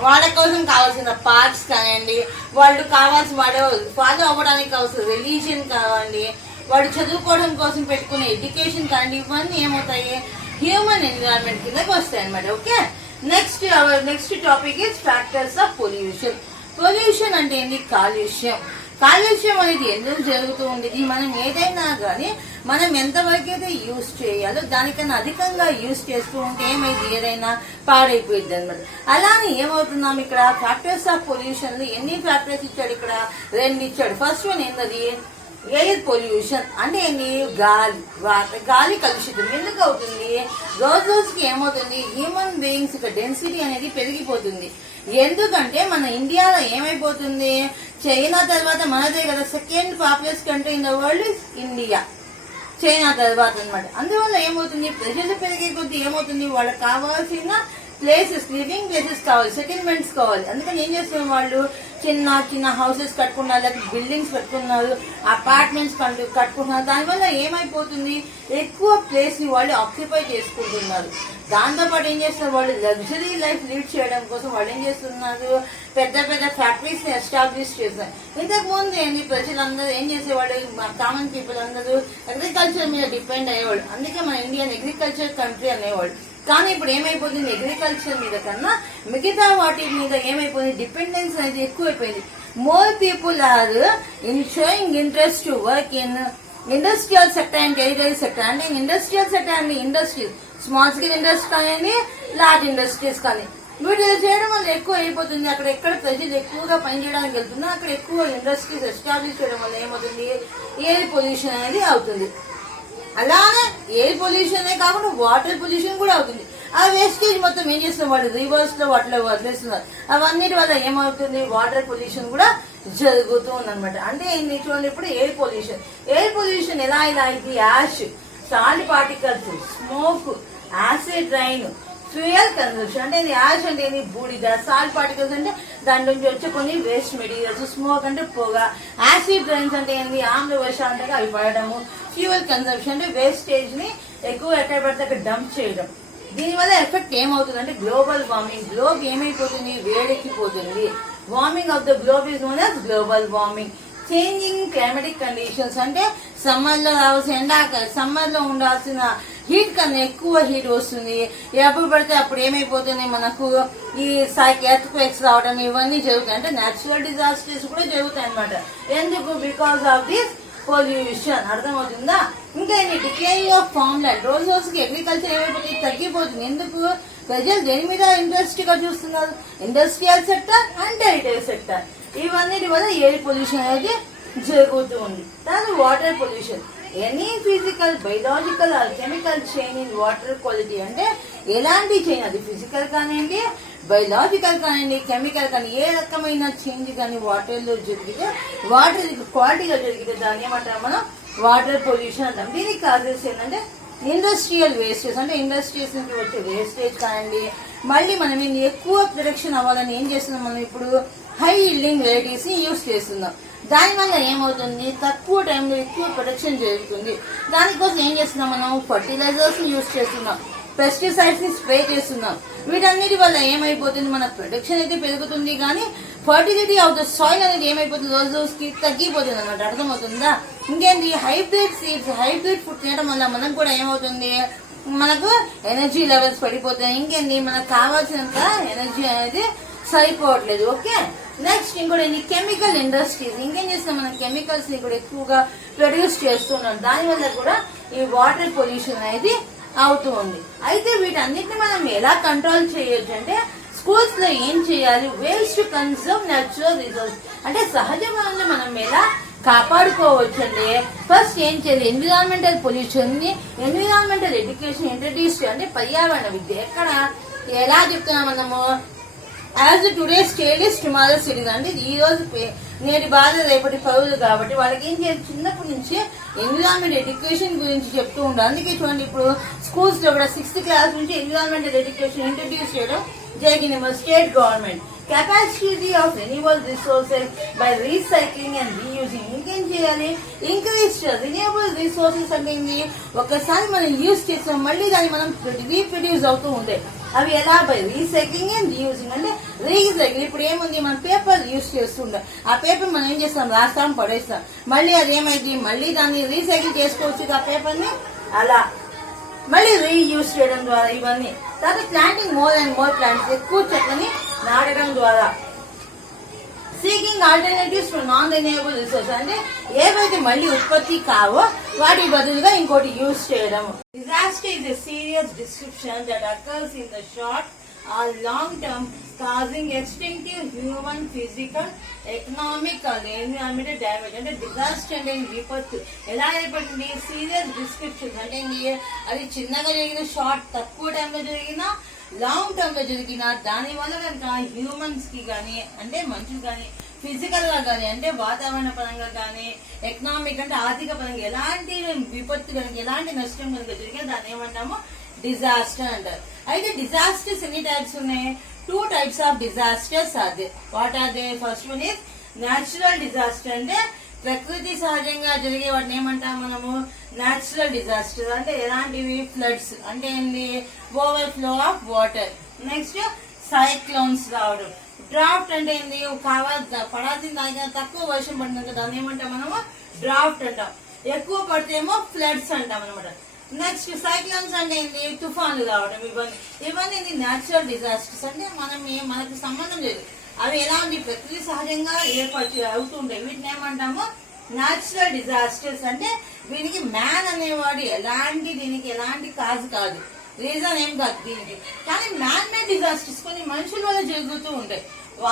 వాళ్ళ కోసం కావాల్సిన పార్క్స్ కానివ్వండి, వాళ్ళు కావాల్సిన వాడు ఫాలో అవ్వడానికి కావాల్సిన రిలీజియన్ కావండి, వాడు చదువుకోవడం కోసం పెట్టుకునే ఎడ్యుకేషన్ కానివ్వండి, ఇవన్నీ ఏమవుతాయి హ్యూమన్ ఎన్విరాన్మెంట్ కిందకి వస్తాయి అనమాట. Okay, next topic is factors of pollution. Pollution అంటే ఏంటి కాలుష్యం అనేది ఎందుకు జరుగుతూ ఉండేది, మనం ఏదైనా కానీ మనం ఎంతవరకు అయితే యూజ్ చేయాలో దానికన్నా అధికంగా యూజ్ చేస్తూ ఉంటే ఏమైంది ఏదైనా పాడైపోయింది అనమాట. అలానే ఏమవుతున్నాం ఇక్కడ ఫ్యాక్టర్స్ ఆఫ్ పొల్యూషన్ ఎన్ని ఫ్యాక్టర్స్ ఇచ్చాడు, ఇక్కడ 2 ఇచ్చాడు. ఫస్ట్ వన్ ఏంటది ఎయిర్ పొల్యూషన్. అంటే ఏంటి గాలి కలుషితం ఎందుకు అవుతుంది, రోజుకి ఏమవుతుంది హ్యూమన్ బీయింగ్స్ డెన్సిటీ అనేది పెరిగిపోతుంది. ఎందుకంటే మన ఇండియాలో ఏమైపోతుంది చైనా తర్వాత మనదే కదా second populous country in the world is India. China తర్వాత అనమాట. అందువల్ల ఏమవుతుంది, ప్రజలు పెరిగే కొద్దీ ఏమవుతుంది, వాళ్ళకి కావాల్సిన ప్లేసెస్, లివింగ్ ప్లేసెస్ కావాలి, సెటిల్మెంట్స్ కావాలి. అందుకని ఏం చేస్తున్నారు వాళ్ళు, చిన్న చిన్న హౌసెస్ కట్టుకున్నారు, లేకపోతే బిల్డింగ్స్ కట్టుకున్నారు, అపార్ట్మెంట్స్ కట్టుకున్నారు. దానివల్ల ఏమైపోతుంది, ఎక్కువ ప్లేస్ ని వాళ్ళు ఆక్యుపై చేసుకుంటున్నారు. దాంతోపాటు ఏం చేస్తున్నారు, వాళ్ళు లగ్జరీ లైఫ్ లీడ్ చేయడం కోసం వాళ్ళు ఏం చేస్తున్నారు, పెద్ద పెద్ద ఫ్యాక్టరీస్ ని ఎస్టాబ్లిష్ చేస్తారు. ఇంతకు ముందు ఏంటి, ప్రజలందరూ ఏం చేసేవాళ్ళు, కామన్ పీపుల్ అందరూ అగ్రికల్చర్ మీద డిపెండ్ అయ్యేవాళ్ళు. అందుకే మన ఇండియన్ అగ్రికల్చర్ కంట్రీ అనేవాళ్ళు. కానీ ఇప్పుడు ఏమైపోతుంది, అగ్రికల్చర్ మీద కన్నా మిగతా వాటి మీద ఏమైపోయింది, డిపెండెన్స్ అనేది ఎక్కువైపోయింది. More people are showing interest to work in industrial sector and territory sector. అంటే industrial sector and industries, small scale industries కానీ లార్జ్ ఇండస్ట్రీస్ కానీ వీటిని చేయడం వల్ల ఎక్కువ అయిపోతుంది. అక్కడ ఎక్కడ ప్రజలు ఎక్కువగా పనిచేయడానికి వెళ్తున్నా అక్కడ ఎక్కువ ఇండస్ట్రీస్ ఎస్టాబ్లిష్ చేయడం వల్ల ఏమవుతుంది, ఎయిర్ పొల్యూషన్ అనేది అవుతుంది. అలానే ఎయిర్ పొల్యూషన్ కాకుండా వాటర్ పొల్యూషన్ కూడా అవుతుంది. ఆ వేస్టేజ్ మొత్తం ఏం చేస్తున్నారు, వాళ్ళు రివర్స్ లో వాటిలో వదిలేస్తున్నారు. అవన్నిటి వల్ల ఏమవుతుంది, వాటర్ పొల్యూషన్ కూడా జరుగుతూ ఉందన్నమాట. అంటే చూడండి, ఇప్పుడు ఎయిర్ పొల్యూషన్ ఎలా ఇది ash, salt particles, smoke, acid rain, fuel consumption. అంటే ఇది యాష్ అంటే ఇది బూడిద, సాల్ట్ పార్టికల్స్ అంటే దాని నుంచి వచ్చే కొన్ని వేస్ట్ మెటీరియల్స్, స్మోక్ అంటే పొగ, యాసిడ్ రైన్స్ అంటే ఏంటి ఆమ్ల వర్షాలు అంటే అవి పడడము, ఫ్యూయల్ కన్సంప్షన్ అంటే వేస్టేజ్ ని ఎక్కువ ఎక్కడ పడితే అక్కడ డంప్ చేయడం. దీనివల్ల ఎఫెక్ట్ ఏమవుతుంది అంటే గ్లోబల్ వార్మింగ్, గ్లోబ్ ఏమైపోతుంది, వేడెక్కిపోతుంది. Warming of the globe is known as global warming. Changing climatic conditions అంటే సమ్మర్ లో రావాల్సిన సమ్మర్ లో ఉండాల్సిన హీట్ కన్నా ఎక్కువ హీట్ వస్తుంది. ఎప్పుడు పడితే అప్పుడు ఏమైపోతుంది, మనకు ఈ ఎర్త్ క్వేక్స్ రావడం ఇవన్నీ జరుగుతాయి. అంటే న్యాచురల్ డిజాస్టర్స్ కూడా జరుగుతాయి అనమాట. ఎందుకు, బికాస్ ఆఫ్ దిస్ పొల్యూషన్. అర్థమవుతుందా? ఇంకా డిక్లైనింగ్ ఆఫ్ ఫార్మ్ ల్యాండ్, రోజు రోజుకి అగ్రికల్చర్ ఏమైపోతుంది, తగ్గిపోతుంది. ఎందుకు, ప్రజలు దేని మీద ఇంట్రెస్ట్ గా చూస్తున్నారు, industrial sector and territory sector. ఇవన్నిటి వల్ల ఎయిర్ పొల్యూషన్ అనేది జరుగుతూ ఉంది. తర్వాత water pollution, any physical, biological are chemical change in water quality. అంటే ఎలాంటి చేంజ్, అది ఫిజికల్ కానివ్వండి, బయలాజికల్ కానివ్వండి, కెమికల్ కానీ ఏ రకమైన చేంజ్ కానీ వాటర్ లో జరిగితే, వాటర్ క్వాలిటీలో జరిగితే దాన్ని ఏమంటాం మనం, వాటర్ పొల్యూషన్ అంటాం. దీనికి కాజెస్ ఏంటంటే ఇండస్ట్రియల్ వేస్టేజ్, అంటే ఇండస్ట్రీస్ నుంచి వచ్చే వేస్టేజ్ కానివ్వండి. మళ్ళీ మనం ఎక్కువ ప్రొడక్షన్ అవ్వాలని ఏం చేస్తున్నాం, మనం ఇప్పుడు హై ఈల్డింగ్ వెరైటీస్ ని యూజ్ చేస్తున్నాం. దానివల్ల ఏమవుతుంది, తక్కువ టైంలో ఎక్కువ ప్రొడక్షన్ జరుగుతుంది. దానికోసం ఏం చేస్తున్నాం, మనం ఫర్టిలైజర్స్ ని యూజ్ చేస్తున్నాం, పెస్టిసైడ్స్ ని స్ప్రే చేస్తున్నాం. వీటన్నిటి వల్ల ఏమైపోతుంది, మన ప్రొడక్షన్ అయితే పెరుగుతుంది కానీ ఫర్టిలిటీ ఆఫ్ ద సాయిల్ అనేది ఏమైపోతుంది, రోజు రోజుకి తగ్గిపోతుంది అనమాట. అర్థమవుతుందా? ఇంకేంటి, హైబ్రిడ్ సీడ్స్, హైబ్రిడ్ ఫుడ్ తినడం వల్ల మనకు కూడా ఏమవుతుంది, మనకు ఎనర్జీ లెవెల్స్ పడిపోతాయి. ఇంకేంటి, మనకు కావాల్సినంత ఎనర్జీ అనేది సరిపోవట్లేదు. ఓకే, నెక్స్ట్ ఇంకోటి కెమికల్ ఇండస్ట్రీస్. ఇంకేం చేస్తున్నాం, మనం కెమికల్స్ ని కూడా ఎక్కువగా ప్రొడ్యూస్ చేస్తున్నాం. దానివల్ల కూడా ఈ వాటర్ పొల్యూషన్ అనేది అవుతూ ఉంది. అయితే వీటన్నిటిని మనం ఎలా కంట్రోల్ చేయొచ్చు అంటే, స్కూల్స్ లో ఏం చేయాలి, waste to conserve natural resource. అంటే సహజ వనరులను మనం ఎలా కాపాడుకోవచ్చు అంటే, ఫస్ట్ ఏం చేయాలి, ఎన్విరాన్మెంటల్ పొల్యూషన్ ని, ఎన్విరాన్మెంటల్ ఎడ్యుకేషన్ ఇంట్రడ్యూస్, అంటే పర్యావరణ విద్య. ఎక్కడ ఎలా చెప్తున్నాం మనము, as today's child is tomorrow's citizen. అంటే ఈ రోజు నేటి బాధ రేపటి పౌరులు కాబట్టి వాళ్ళకి ఏం చేయాలి, చిన్నప్పటి నుంచి ఎన్విరాన్మెంట్ ఎడ్యుకేషన్ గురించి చెప్తూ ఉండాలి. అందుకే చూడండి, ఇప్పుడు స్కూల్స్ లో కూడా 6th క్లాస్ నుంచి ఎన్విరాన్మెంటల్ ఎడ్యుకేషన్ ఇంట్రడ్యూస్ చేయడం జరిగింది మన state government. Capacity of renewal resources by recycling and reusing. ఇంకేం చేయాలి, ఇంక్రీజ్ రిన్యూవబుల్ రిసోర్సెస్. అంటే ఒకసారి మనం యూజ్ చేస్తాం, మళ్ళీ దాన్ని మనం రీప్రొడ్యూస్ అవుతూ ఉంటాయి. అవి ఎలా, బై రీసైక్లింగ్ అండ్ రీయూజింగ్. అంటే రీసైకిల్, ఇప్పుడు ఏముంది, మనం పేపర్ యూజ్ చేస్తుంటాం, ఆ పేపర్ మనం ఏం చేస్తాం, రాస్తాం, పడేస్తాం. మళ్ళీ అది ఏమైంది, మళ్ళీ దాన్ని రీసైకిల్ చేసుకోవచ్చు ఆ పేపర్ ని, అలా మళ్ళీ రీయూజ్ చేయడం ద్వారా ఇవన్నీ. తర్వాత planting more and more plants, ఎక్కువ చెట్లని నాటడం ద్వారా. Seeking alternatives to non renewable resource. అంటే ఏవైతే మళ్ళీ ఉత్పత్తి కావో వాటి బదులుగా ఇంకోటి యూజ్ చేయడం. Disaster is a serious description that occurs in the short or long term, causing extensive human, physical, economic or environmental damage. అంటే డిజాస్టర్ అంటే విపత్తు ఎలా ఏర్పడింది, సీరియస్ డిస్క్రిప్షన్. అంటే అది చిన్నగా జరిగిన, షార్ట్ తక్కువ టైంలో జరిగిన, లాంగ్ టర్మ్ లో జరిగిన, దాని వల్ల కనుక హ్యూమన్స్ కి గానీ, అంటే మనుషులు కానీ, ఫిజికల్ గా కానీ అంటే వాతావరణ పరంగా కానీ ఎకనామిక్ అంటే ఆర్థిక పరంగా ఎలాంటి విపత్తు కనుక ఎలాంటి నష్టం కనుక జరిగే దాన్ని ఏమంటాము డిజాస్టర్ అంటారు. అయితే డిజాస్టర్స్ ఎన్ని టైప్స్ ఉన్నాయి? 2 types of disasters are they. What are they? First one is natural disaster, అంటే ప్రకృతి సహజంగా జరిగే వాటిని ఏమంటాం మనము న్యాచురల్ డిజాస్టర్. అంటే ఎలాంటివి? ఫ్లడ్స్ అంటే ఏంది? Over flow of water. Next cyclones రావడం. డ్రాఫ్ట్ అంటే ఏంది? పడాల్సిన దానికన్నా తక్కువ వర్షం పడుతుంది, దాన్ని ఏమంటాం మనము డ్రాఫ్ట్ అంటాం. ఎక్కువ పడితేమో ఫ్లడ్స్ అంటాం అనమాట. నెక్స్ట్ సైక్లోన్స్ అంటే ఏంటి? తుఫాన్లు రావడం. ఇవన్నీ న్యాచురల్ డిజాస్టర్స్, అంటే మనకు సంబంధం లేదు, అవి ఎలాంటి ప్రకృతి సహజంగా అవుతుంటాయి. వీటిని ఏమంటాము న్యాచురల్ డిజాస్టర్స్. అంటే వీనికి మ్యాన్ అనేవాడు దీనికి ఎలాంటి కాజ్ కాదు, రీజన్ ఏం కాదు దీనికి. కానీ మ్యాన్ మేడ్ డిజాస్టర్స్ కొన్ని మనుషుల వల్ల జరుగుతూ ఉంటాయి.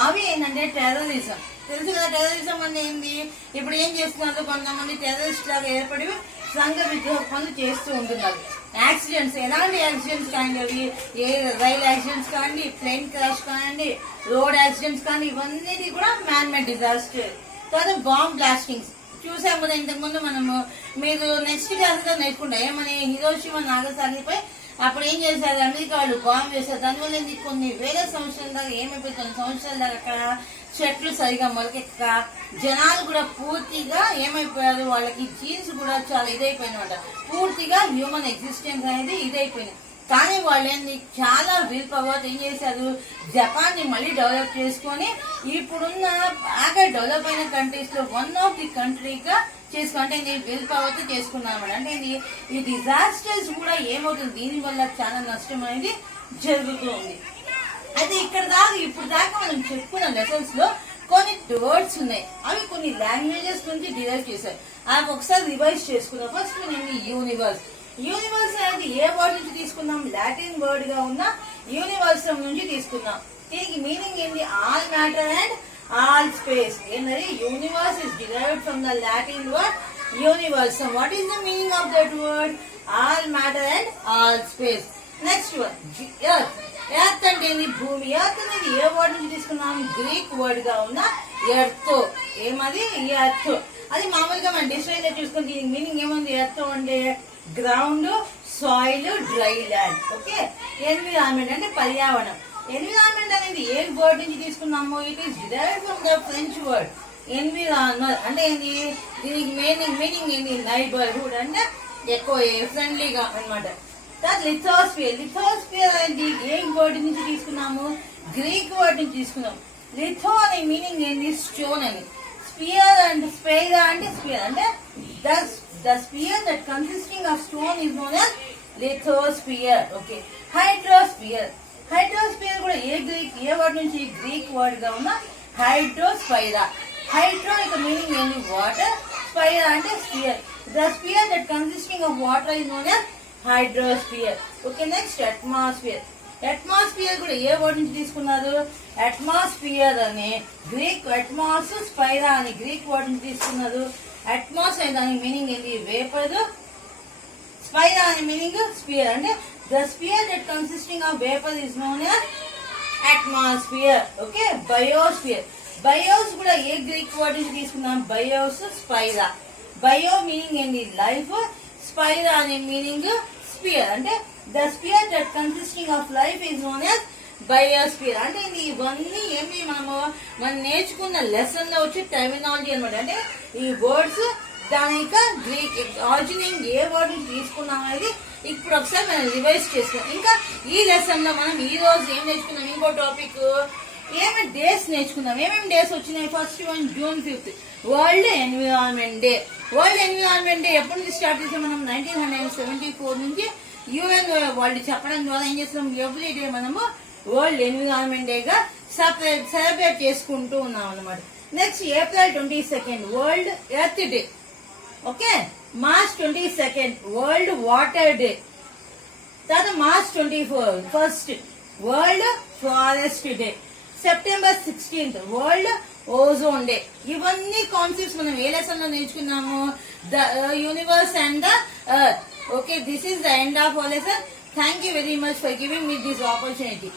అవి ఏంటంటే టెర్రరిజం. తెలుసు కదా టెర్రరిజం అంటే ఏంది? ఇప్పుడు ఏం చేస్తున్నారు, కొంతమంది టెర్రరిస్ట్ లాగా ఏర్పడి సంఘ విద్రోహ పనులు చేస్తూ ఉంటున్నారు. యాక్సిడెంట్స్, ఎలాంటి యాక్సిడెంట్స్ కానివ్వండి, అవి రైల్ యాక్సిడెంట్స్ కానివ్వండి, ప్లేన్ క్రాష్ కానివ్వండి, రోడ్ యాక్సిడెంట్స్ కానీ ఇవన్నీ కూడా మ్యాన్ మేడ్ డిజాస్టర్. తర్వాత బాంబ్ బ్లాస్టింగ్స్ చూసాము కదా ఇంతకు ముందు మనము. మీరు నెక్స్ట్ క్లాస్ లో నేర్చుకుంటా ఏమని హిరోషిమా నాగసాగిపై అప్పుడు ఏం చేశారు, అమెరికా వాళ్ళు బాంబ్ వేశారు. దానివల్ల కొన్ని వేల సంవత్సరాల దాకా ఏమైపోయి కొన్ని సంవత్సరాల దాకా అక్కడ చెట్లు సరిగా మొలకెక్క జనాలు కూడా పూర్తిగా ఏమైపోయారు, వాళ్ళకి జీన్స్ కూడా చాలా ఇదైపోయినమాట. పూర్తిగా హ్యూమన్ ఎగ్జిస్టెన్స్ అనేది ఇదైపోయింది. కానీ వాళ్ళు ఏంది చాలా విల్ పవర్ ఏం చేశారు, జపాన్ ని మళ్ళీ డెవలప్ చేసుకొని ఇప్పుడున్న బాగా డెవలప్ అయిన కంట్రీస్ లో వన్ ఆఫ్ ది కంట్రీగా చేసుకుంటే విల్ పవర్ తో చేసుకున్నాం అనమాట. అంటే ఈ డిజాస్టర్స్ కూడా ఏమవుతుంది, దీని వల్ల చాలా నష్టం అనేది జరుగుతూ ఉంది. అయితే ఇప్పుడు దాకా మనం చెప్పుకున్న లెసన్స్ లో కొన్ని వర్డ్స్ ఉన్నాయి, అవి కొన్ని లాంగ్వేజెస్ నుంచి డిరైవ్ చేశారు. అవి ఒకసారి రివైజ్ చేసుకుందాం. First universe. యూనివర్స్ అనేది ఏ వర్డ్ నుంచి తీసుకున్నాం? లాటిన్ వర్డ్ గా ఉన్న యూనివర్సమ్ నుంచి తీసుకున్నాం. దీనికి మీనింగ్ ఏంటి? All matter and all space. ఏంటంటే universe is derived from the Latin word universum. What is the meaning of that word? All matter and all space. Next word earth. Earth అంటే ఏంది? భూమి. ఎర్త్ అనేది ఏ word నుంచి తీసుకున్నాం? Greek word గా ఉన్న earth. ఏమది? ఎర్త్. అది మామూలుగా మనం డిక్షనరీలో చూసుకుని దీనికి మీనింగ్ ఏముంది? ఎర్త్ అంటే ground, soil, dry land. Okay. Environment అంటే పర్యావరణం. ఎన్విరాన్మెంట్ అనేది ఏ వర్డ్ నుంచి తీసుకున్నాము? It is derived from the French word environment. అంటే ఏంది? దీనికి మీనింగ్ ఏంది? నైబర్హుడ్, అంటే ఎక్కువ ఫ్రెండ్లీగా అనమాట. లిథోస్ఫియర్. లిథోస్ఫియర్ అనేది ఏ వర్డ్ నుంచి తీసుకున్నాము? గ్రీక్ వర్డ్ నుంచి తీసుకున్నాం. లిథో అనే మీనింగ్ ఏంది? స్టోన్ అని. స్పియర్ అండ్ స్పైరా అంటే స్పియర్ అంటే the sphere that consisting of stone is known as lithosphere. Okay. Hydrosphere. Hydrosphere కూడా ఏ వర్డ్ నుంచి? గ్రీక్ వర్డ్ గా ఉన్న హైడ్రోస్పైరా. హైడ్రో యొక్క మీనింగ్ ఏంటి? వాటర్. స్పైరా అంటే spear. The sphere that consisting of water is known as hydrosphere. Okay. Next atmosphere. Atmosphere కూడా ఏ word నుంచి తీసుకున్నారు? అట్మాస్ఫియర్ అని గ్రీక్, అట్మాస్ స్పైరా అని గ్రీక్ వర్డ్ నుంచి తీసుకున్నారు. అట్మాస్ అనే దానికి మీనింగ్ ఏంటి? వేపర్. స్పైరా అనే మీనింగ్ స్పియర్. అంటే the sphere that consisting of vapour is known as atmosphere. Okay. Biosphere. బయోస్ కూడా ఏ గ్రీక్ వర్డ్ నుంచి తీసుకున్నాం? బయోస్, స్పైరా. బయో మీనింగ్ ఏంటి? లైఫ్. స్పైరా అనే మీనింగ్ స్పియర్. అంటే the sphere that consisting of life is known as biosphere. అంటే ఇవన్నీ ఏమి మనం నేర్చుకున్న లెసన్ లో వచ్చే టెర్మినాలజీ అనమాట. అంటే ఈ వర్డ్స్ దాని యొక్క గ్రీక్ ఆరిజినింగ్ ఏ వర్డ్ నుంచి తీసుకున్నాం అనేది ఇప్పుడు ఒకసారి మనం రివైజ్ చేసుకున్నాం. ఇంకా ఈ లెసన్ లో మనం ఈ రోజు ఏం నేర్చుకున్నాం? ఇంకో టాపిక్ ఏమేమి డేస్ నేర్చుకున్నాం. ఏమేమి డేస్ వచ్చినాయి? First one June 5th world environment day. World environment day ఎప్పటి నుంచి స్టార్ట్ చేసాం మనం? 1974 నుంచి UN వాళ్ళు చెప్పడం ద్వారా ఏం చేస్తున్నాం? ఎవ్రీ డే మనము వరల్డ్ ఎన్విరాన్మెంట్ డే గా సెలబ్రేట్ చేసుకుంటూ ఉన్నాం అనమాట. Next April 22nd world earth day. Okay. March 22nd world water day. తర్వాత March 21st world forest day. September 16th world ozone day. ఇవన్నీ కాన్సెప్ట్స్ మనం ఏ లెసన్ లో నేర్చుకున్నాము? The universe and the earth. Okay, this is the end of our lesson. Thank you very much for giving me this opportunity.